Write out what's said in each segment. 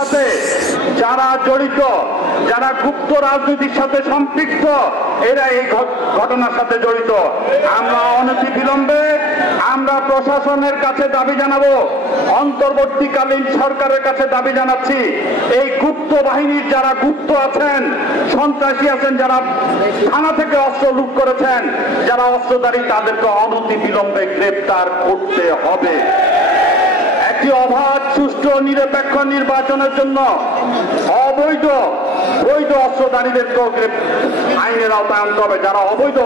সাথে যারা জড়িত, যারা গুপ্ত রাজনীতির সাথে সম্পৃক্ত, এরা এই ঘটনার সাথে জড়িত। আমরা অনতিবিলম্বে আমরা প্রশাসনের কাছে দাবি জানাবো, অন্তর্বর্তীকালীন সরকারের কাছে দাবি জানাচ্ছি, এই গুপ্ত বাহিনীর যারা গুপ্ত আছেন, সন্ত্রাসী আছেন, যারা থানা থেকে অস্ত্র লুট করেছেন, যারা অস্ত্রধারী, তাদেরকে অনতিবিলম্বে গ্রেপ্তার করতে হবে। একটি অবাধ, সুষ্ঠু, নিরপেক্ষ নির্বাচনের জন্য অবৈধ বৈধ অস্ত্রধারীদেরকেও আইনের আওতায় আনতে হবে, যারা অবৈধ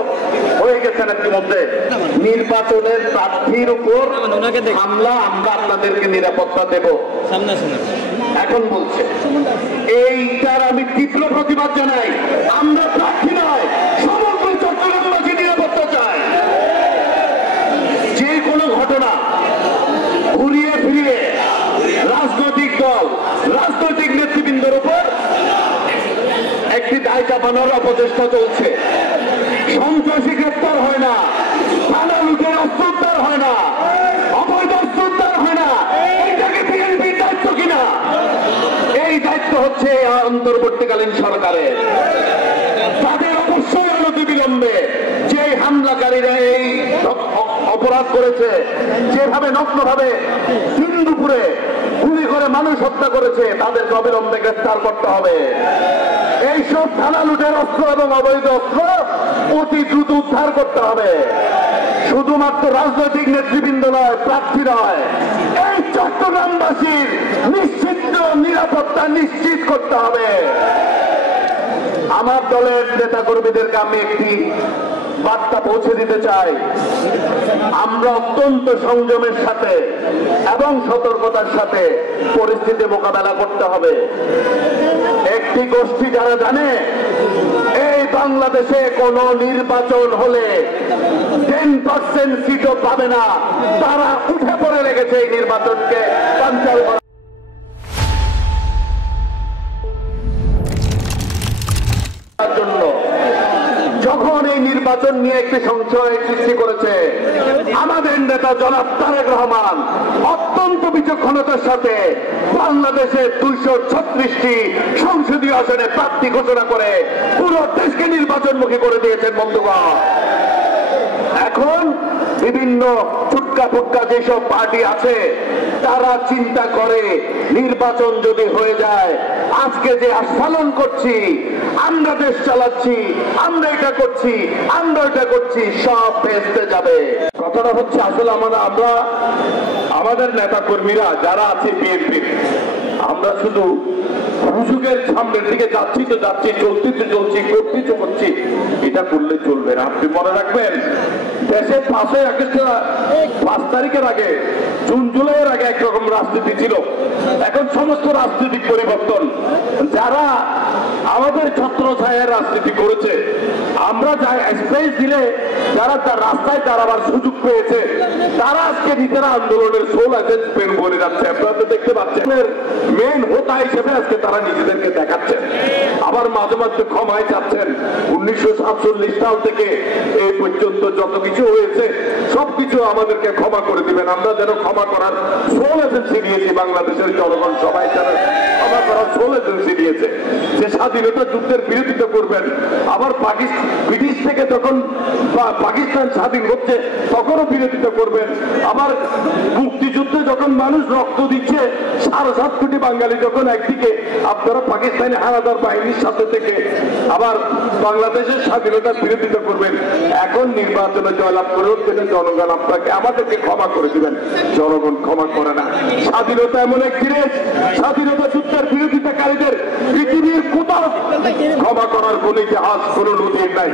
হয়ে গেছেন ইতিমধ্যে। নির্বাচনের প্রার্থীর উপর হামলা, আমরা আপনাদেরকে নিরাপত্তা দেব এখন বলছে, এইটার আমি তীব্র প্রতিবাদ জানাই। আমরা প্রার্থী নয়, সমগ্র চট্টগ্রামবাসী নিরাপত্তা চাই। যে কোনো ঘটনা ঘুরিয়ে ফিরিয়ে রাজনৈতিক দল, রাজনৈতিক নেতৃবৃন্দের উপর একটি দায় চাপানোর অপচেষ্টা চলছে। সন্ত্রাসী গ্রেপ্তার হয় না, থানা লুটের অস্ত্র উদ্ধার হয় না, অবৈধ অস্ত্র উদ্ধার হয় না। এইটাকে বিএনপির দায়িত্ব কিনা? এই দায়িত্ব হচ্ছে অন্তর্বর্তীকালীন সরকারের। তাদের অবশ্যই অনতিবিলম্বে যে হামলাকারীরা এই অপরাধ করেছে, যেভাবে নগ্নভাবে সিন্ধুপুরে গুলি করে মানুষ হত্যা করেছে, তাদেরকে অবিলম্বে গ্রেফতার করতে হবে। এইসব থানা লুটের অস্ত্র এবং অবৈধ অস্ত্র অতি দ্রুত উদ্ধার করতে হবে। শুধুমাত্র রাজনৈতিক নেতৃবৃন্দ নয়, প্রার্থী নয়, এই চট্টগ্রামবাসীর নিশ্চিত নিরাপত্তা নিশ্চিত করতে হবে। আমার দলের নেতা কর্মীদেরকে আমি একটি বার্তা পৌঁছে দিতে চাই। আমরা অত্যন্ত সংযমের সাথে এবং সতর্কতার সাথে পরিস্থিতি মোকাবেলা করতে হবে। একটি গোষ্ঠী যারা জানে এই বাংলাদেশে কোন নির্বাচন হলে 10% সিটও পাবে না, তারা উঠে পড়ে লেগেছে এই নির্বাচনকে বানচাল করা। যখন এই নির্বাচন নিয়ে একটি সংশয় সৃষ্টি করেছে, আমাদের নেতা জনাব তারেক রহমান অত্যন্ত বিচক্ষণতার সাথে বাংলাদেশের 236টি সংসদীয় আসনে প্রার্থী ঘোষণা করে পুরো দেশকে নির্বাচনমুখী করে দিয়েছেন বন্ধুগণ। এখন বিভিন্ন ফুটকা ফুটকা যেসব পার্টি আছে, তারা চিন্তা করে নির্বাচন যদি হয়ে যায়, আজকে যে আস্ফালন করছি, আমরা দেশ চালাচ্ছি, আমরা এটা করছি, আমরা এটা করছি, সব ভেস্তে যাবে। কথাটা হচ্ছে আসলে আমরা আমাদের নেতা কর্মীরা যারা আছে বিএনপি, আমরা শুধু হুজুগের সামনের দিকে যাচ্ছি তো যাচ্ছি, চলছি তো চলছি, করছি তো করছি, এটা করলে চলবে না। আপনি মনে রাখবেন, দেশের 5 তারিখের আগে, জুন জুলাইয়ের আগে একরকম রাজনীতি ছিল, এখন সমস্ত রাজনৈতিক পরিবর্তন। যারা আমাদের ছত্র ছায়ার রাজনীতি করেছে, আমরা স্পেস দিলে যারা তার রাস্তায় দাঁড়াবার সুযোগ পেয়েছে, তারা আজকে নিজেরা আন্দোলনের সোল এজেন্ট পেন বলে যাচ্ছে। আপনারা তো দেখতে পাচ্ছেন, মেন হোতা হিসেবে আজকে তারা নিজেদেরকে দেখাচ্ছেন। আবার মাঝে মাঝে ক্ষমায় চাচ্ছেন। 1947 সাল থেকে এই পর্যন্ত যত কিছু হয়েছে সবকিছু আমাদেরকে ক্ষমা করে দিবেন। আমরা যেন ক্ষমা করার সোল এজেন্সি দিয়েছি, বাংলাদেশের জনগণ সবাই যেন ক্ষমা করার সোল এজেন্সি দিয়েছে। যে স্বাধীনতা যুদ্ধের বিরোধিতা করবেন, আবার ব্রিটিশ থেকে যখন পাকিস্তান স্বাধীন হচ্ছে তখনও বিরোধিতা করবেন। আবার মুক্তিযুদ্ধে যখন মানুষ রক্ত দিচ্ছে, 7.5 কোটি বাঙালি যখন একদিকে, আপনারা পাকিস্তানি হানাদার বাহিনীর সাথে থেকে আবার বাংলাদেশের স্বাধীনতার বিরোধিতা করবেন। এখন নির্বাচনে জয়লাভ করে উঠবেন, জনগণ আপনাকে আমাদেরকে ক্ষমা করে দিবেন। জনগণ ক্ষমা করে না। স্বাধীনতা এমন এক জিনিস, স্বাধীনতা যুদ্ধের বিরোধিতাকারীদের পৃথিবীর কোথাও ক্ষমা করার কোন ইতিহাস, কোন নজির নাই।